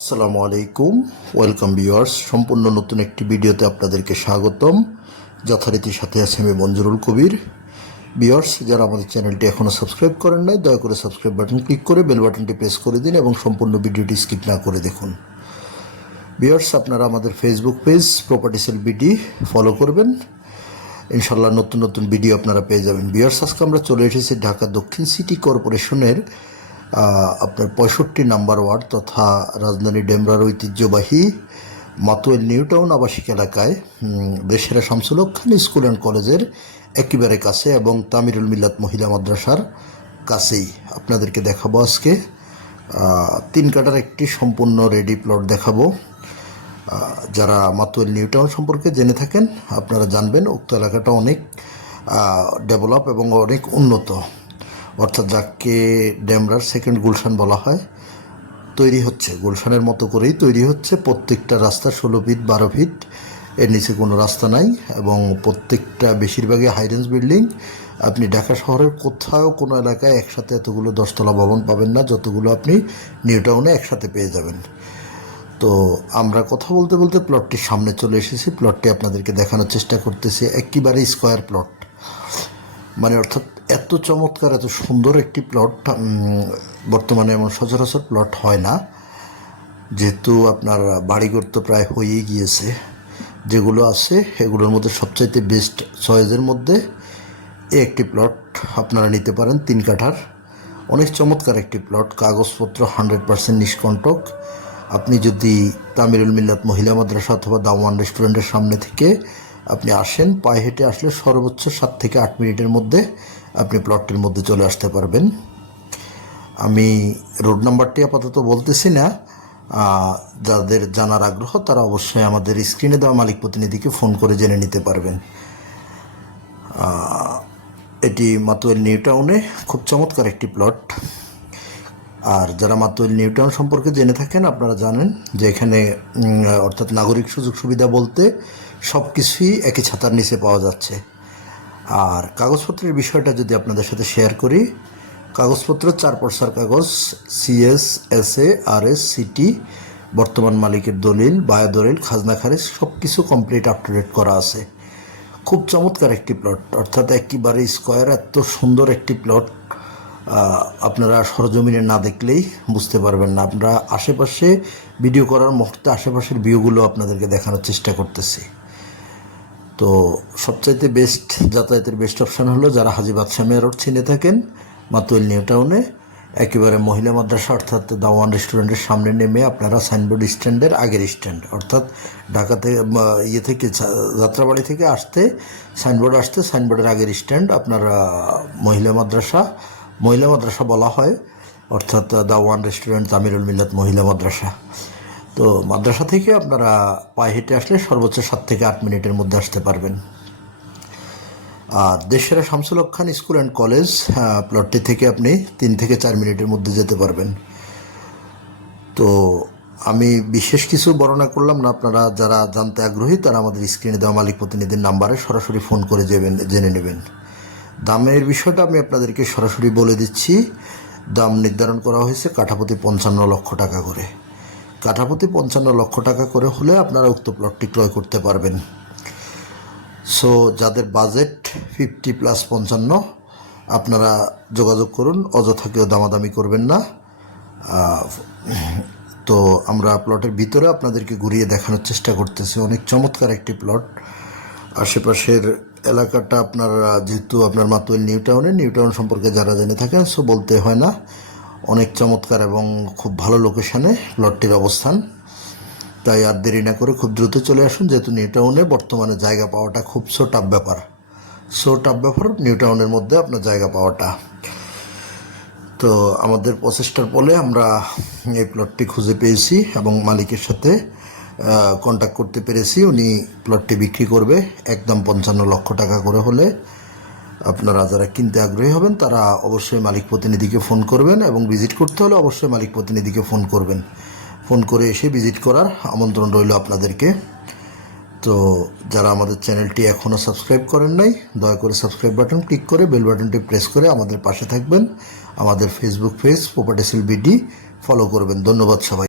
আসসালামু আলাইকুম, welcome viewers. সম্পূর্ণ নতুন একটি ভিডিওতে আপনাদেরকে স্বাগতম। যথারীতির সাথে আছে আমি মঞ্জুরুল কবির। ভিউয়ার্স, যারা আমাদের চ্যানেলটি এখনও সাবস্ক্রাইব করেন নাই, দয়া করে সাবস্ক্রাইব বাটন ক্লিক করে বেল বাটনটি প্রেস করে দিন এবং সম্পূর্ণ ভিডিওটি স্কিপ না করে দেখুন। ভিউয়ার্স, আপনারা আমাদের Facebook page property sale BD follow করবেন। ইনশাল্লাহ নতুন নতুন ভিডিও আপনারা পেয়ে যাবেন। ভিউয়ার্স, আজকে আমরা চলে এসেছি ঢাকা দক্ষিণ সিটি কর্পোরেশনের আপনার 65 নাম্বার ওয়ার্ড তথা রাজধানী ডেমরার ঐতিহ্যবাহী মাতুয়েল নিউ টাউন আবাসিক এলাকায় দেশেরা শামসুল হক খান স্কুল অ্যান্ড কলেজের একেবারে কাছে এবং তামিরুল মিল্লাত মহিলা মাদ্রাসার কাছেই আপনাদেরকে দেখাবো আজকে 3 কাঠার একটি সম্পূর্ণ রেডি প্লট দেখাবো। যারা মাতুয়েল নিউ টাউন সম্পর্কে জেনে থাকেন আপনারা জানবেন উক্ত এলাকাটা অনেক ডেভেলপ এবং অনেক উন্নত, অর্থাৎ যাকে ডেমরার সেকেন্ড গুলশান বলা হয়, তৈরি হচ্ছে গুলশানের মতো করেই তৈরি হচ্ছে। প্রত্যেকটা রাস্তা 16 ফিট 12 ফিট, এর নিচে কোনো রাস্তা নাই এবং প্রত্যেকটা বেশিরভাগই হাইরেঞ্জ বিল্ডিং। আপনি ঢাকা শহরের কোথাও কোনো এলাকায় একসাথে এতগুলো 10তলা ভবন পাবেন না যতগুলো আপনি নিউ টাউনে একসাথে পেয়ে যাবেন। তো আমরা কথা বলতে বলতে প্লটটির সামনে চলে এসেছি। প্লটটি আপনাদেরকে দেখানোর চেষ্টা করতেছি। একেবারে স্কোয়ার প্লট, মানে অর্থাৎ এত চমৎকার এত সুন্দর একটি প্লট বর্তমানে এমন সচরাচর প্লট হয় না। যেহেতু আপনার বাড়িঘর তো প্রায় হয়েই গিয়েছে, যেগুলো আছে এগুলোর মধ্যে সবচাইতে বেস্ট চয়েসের মধ্যে একটি প্লট আপনারা নিতে পারেন। 3 কাঠার অনেক চমৎকার একটি প্লট, কাগজপত্র 100% নিষ্কণ্টক। আপনি যদি তামিরুল মিল্লাত মহিলা মাদ্রাসা অথবা দাওয়ান রেস্টুরেন্টের সামনে থেকে আপনি আসেন, পায়ে হেঁটে আসলে সর্বোচ্চ 7 থেকে 8 মিনিটের মধ্যে আপনি প্লটটির মধ্যে চলে আসতে পারবেন। আমি রোড নাম্বারটি আপাতত বলতেছি না, যাদের জানার আগ্রহ তারা অবশ্যই আমাদের স্ক্রিনে দেওয়া মালিক প্রতিনিধিকে ফোন করে জেনে নিতে পারবেন। এটি মাতুয়েল নিউ টাউনে খুব চমৎকার একটি প্লট। আর যারা মাতুয়েল নিউ টাউন সম্পর্কে জেনে থাকেন আপনারা জানেন যে এখানে অর্থাৎ নাগরিক সুযোগ সুবিধা বলতে সব কিছুই একই ছাতার নিচে পাওয়া যাচ্ছে। আর কাগজপত্রের বিষয়টা যদি আপনাদের সাথে শেয়ার করি, কাগজপত্র 4 পর্সার কাগজ, CS, SA, RS, CT, বর্তমান মালিকের দলিল, বায়ো দলিল, খাজনা খারিজ সব কিছু কমপ্লিট আপ টু ডেট করা আছে। খুব চমৎকার একটি প্লট, অর্থাৎ একেবারে স্কোয়ার। এত সুন্দর একটি প্লট আপনারা সরজমিনে না দেখলেই বুঝতে পারবেন না। আমরা আশেপাশে ভিডিও করার মুহূর্তে আশেপাশের ভিউগুলো আপনাদেরকে দেখানোর চেষ্টা করতেছি। তো সবচাইতে বেস্ট যাতায়াতের বেস্ট অপশান হলো যারা হাজী বাদশাহ মিয়া রোড চিনে থাকেন, মাতুয়েল নিউ টাউনে একেবারে মহিলা মাদ্রাসা অর্থাৎ দাওয়ান রেস্টুরেন্টের সামনে নেমে আপনারা সাইনবোর্ড স্ট্যান্ডের আগের স্ট্যান্ড, অর্থাৎ ঢাকাতে থেকে যাত্রাবাড়ি থেকে আসতে সাইনবোর্ডের আগের স্ট্যান্ড আপনারা মহিলা মাদ্রাসা বলা হয়, অর্থাৎ দাওয়ান রেস্টুরেন্ট তামিরুল মিল্লাত মহিলা মাদ্রাসা। তো মাদ্রাসা থেকে আপনারা পায়ে হেঁটে আসলে সর্বোচ্চ 7 থেকে 8 মিনিটের মধ্যে আসতে পারবেন। আর দেশেরা শামসুল হক খান স্কুল অ্যান্ড কলেজ প্লটটি থেকে আপনি 3 থেকে 4 মিনিটের মধ্যে যেতে পারবেন। তো আমি বিশেষ কিছু বর্ণনা করলাম না, আপনারা যারা জানতে আগ্রহী তারা আমাদের স্ক্রিনে দেওয়া মালিক প্রতিনিধির নাম্বারে সরাসরি ফোন করে জেনে নেবেন। দামের বিষয়টা আমি আপনাদেরকে সরাসরি বলে দিচ্ছি। দাম নির্ধারণ করা হয়েছে কাঠাপ্রতি 55 লক্ষ টাকা করে। কাঠাপ্রতি 55 লক্ষ টাকা করে হলে আপনারা উক্ত প্লটটি ক্রয় করতে পারবেন। সো যাদের বাজেট 50+55 আপনারা যোগাযোগ করুন, অযথা কেউ দামাদামি করবেন না। তো আমরা প্লটের ভিতরে আপনাদেরকে ঘুরিয়ে দেখানোর চেষ্টা করতেছি। অনেক চমৎকার একটি প্লট। আশেপাশের এলাকাটা আপনারা যেহেতু আপনার মাতুয়েল নিউ টাউন সম্পর্কে যারা জেনে থাকেন সো বলতে হয় না, অনেক চমৎকার এবং খুব ভালো লোকেশানে প্লটটির অবস্থান। তাই আর দেরি না করে খুব দ্রুত চলে আসুন, যেহেতু নিউ টাউনে বর্তমানে জায়গা পাওয়াটা খুব টাফ ব্যাপার নিউ টাউনের মধ্যে আপনার জায়গা পাওয়াটা। তো আমাদের প্রচেষ্টার ফলে আমরা এই প্লটটি খুঁজে পেয়েছি এবং মালিকের সাথে কন্ট্যাক্ট করতে পেরেছি। উনি প্লটটি বিক্রি করবে একদম 55 লক্ষ টাকা করে হলে। আপনারা যারা কিনতে আগ্রহী হবেন তারা অবশ্যই মালিক প্রতিনিধিকে ফোন করবেন এবং ভিজিট করতে হলে অবশ্যই মালিক প্রতিনিধিকে ফোন করবেন। ফোন করে এসে ভিজিট করার আমন্ত্রণ রইল আপনাদেরকে। তো যারা আমাদের চ্যানেলটি এখনও সাবস্ক্রাইব করেন নাই, দয়া করে সাবস্ক্রাইব বাটন ক্লিক করে বেল বাটনটি প্রেস করে আমাদের পাশে থাকবেন। আমাদের Facebook page property sale BD follow করবেন। ধন্যবাদ সবাই।